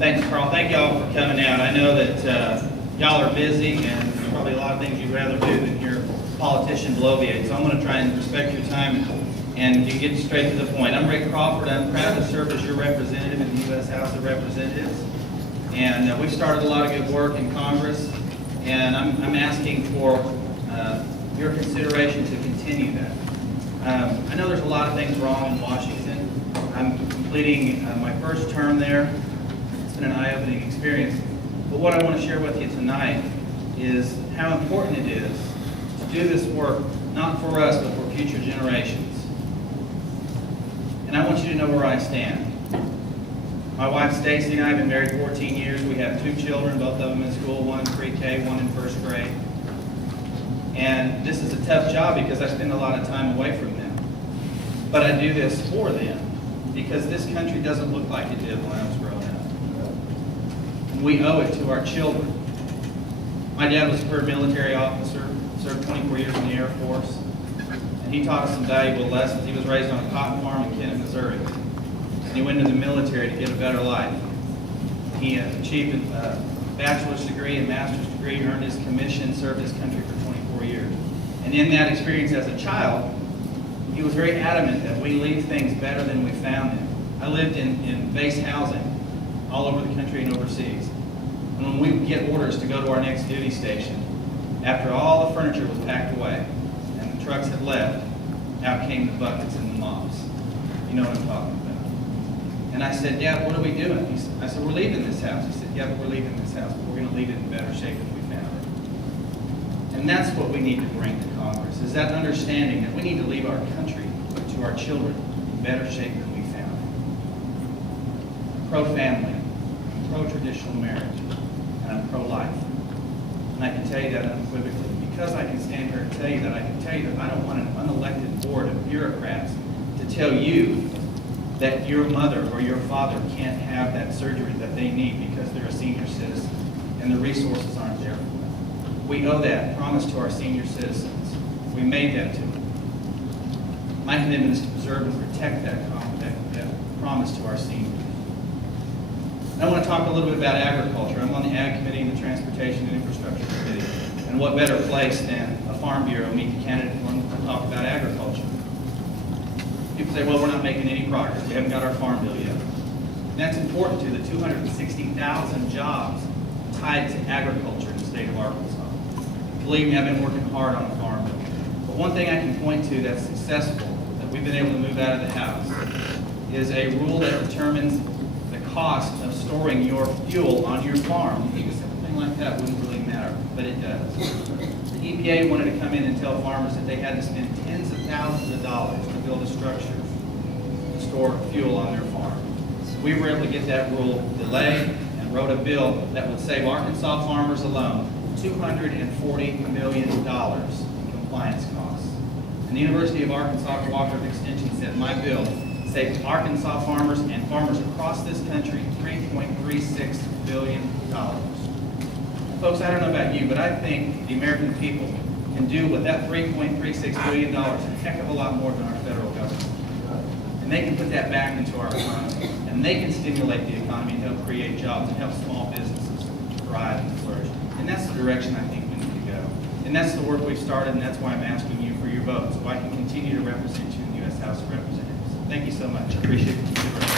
Thanks, Carl. Thank y'all for coming out. I know that y'all are busy and there's probably a lot of things you'd rather do than hear a politician bloviate. So I'm going to try and respect your time and get straight to the point. I'm Rick Crawford. I'm proud to serve as your representative in the U.S. House of Representatives. And we've started a lot of good work in Congress. And I'm asking for your consideration to continue that. I know there's a lot of things wrong in Washington. I'm completing my first term there. It's been an eye-opening experience. But what I want to share with you tonight is how important it is to do this work, not for us, but for future generations. And I want you to know where I stand. My wife Stacy and I have been married 14 years. We have 2 children, both of them in school, one in pre-K, one in first grade. And this is a tough job because I spend a lot of time away from them. But I do this for them because this country doesn't look like it did when I was growing up. And we owe it to our children. My dad was a career military officer, served 24 years in the Air Force, and he taught us some valuable lessons. He was raised on a cotton farm in Kennet, Missouri. And he went into the military to get a better life. He achieved a bachelor's degree and master's degree, earned his commission, served his country for 24 years. And in that experience as a child, he was very adamant that we leave things better than we found them. I lived in base housing all over the country and overseas. And when we would get orders to go to our next duty station, after all the furniture was packed away and the trucks had left, out came the buckets and the mops. You know what I'm talking about. And I said, Dad, what are we doing? I said, we're leaving this house. He said, yeah, but we're leaving this house, but we're going to leave it in better shape than we found it. And that's what we need to bring to Congress, is that understanding that we need to leave our country to our children in better shape than we found it. I'm pro-family, I'm pro-traditional marriage, and I'm pro-life. And I can tell you that unequivocally. Because I can stand here and tell you that, I can tell you that I don't want an unelected board of bureaucrats to tell you that your mother or your father can't have that surgery that they need because they're a senior citizen and the resources aren't there for them. We owe that promise to our senior citizens. We made that to them. My commitment is to preserve and protect that promise to our seniors. And I want to talk a little bit about agriculture. I'm on the Ag Committee and the Transportation and Infrastructure Committee. And what better place than a Farm Bureau meet the candidate to talk about agriculture? People say, well, we're not making any progress. We haven't got our farm bill yet. And that's important to the 260,000 jobs tied to agriculture in the state of Arkansas. Believe me, I've been working hard on the farm bill. But one thing I can point to that's successful, that we've been able to move out of the House, is a rule that determines the cost of storing your fuel on your farm. You think something like that wouldn't really matter, but it does. The EPA wanted to come in and tell farmers that they had to spend tens of thousands of dollars to build a structure to store fuel on their farm. We were able to get that rule delayed and wrote a bill that would save Arkansas farmers alone $240 million in compliance costs. And the University of Arkansas Cooperative Extension said my bill saved Arkansas farmers and farmers across this country $3.36 billion. Folks, I don't know about you, but I think the American people can do with that $3.36 billion a heck of a lot more than our federal government. And they can put that back into our economy. And they can stimulate the economy and help create jobs and help small businesses thrive and flourish. And that's the direction I think we need to go. And that's the work we've started, and that's why I'm asking you for your vote, so I can continue to represent you in the U.S. House of Representatives. Thank you so much. I appreciate it.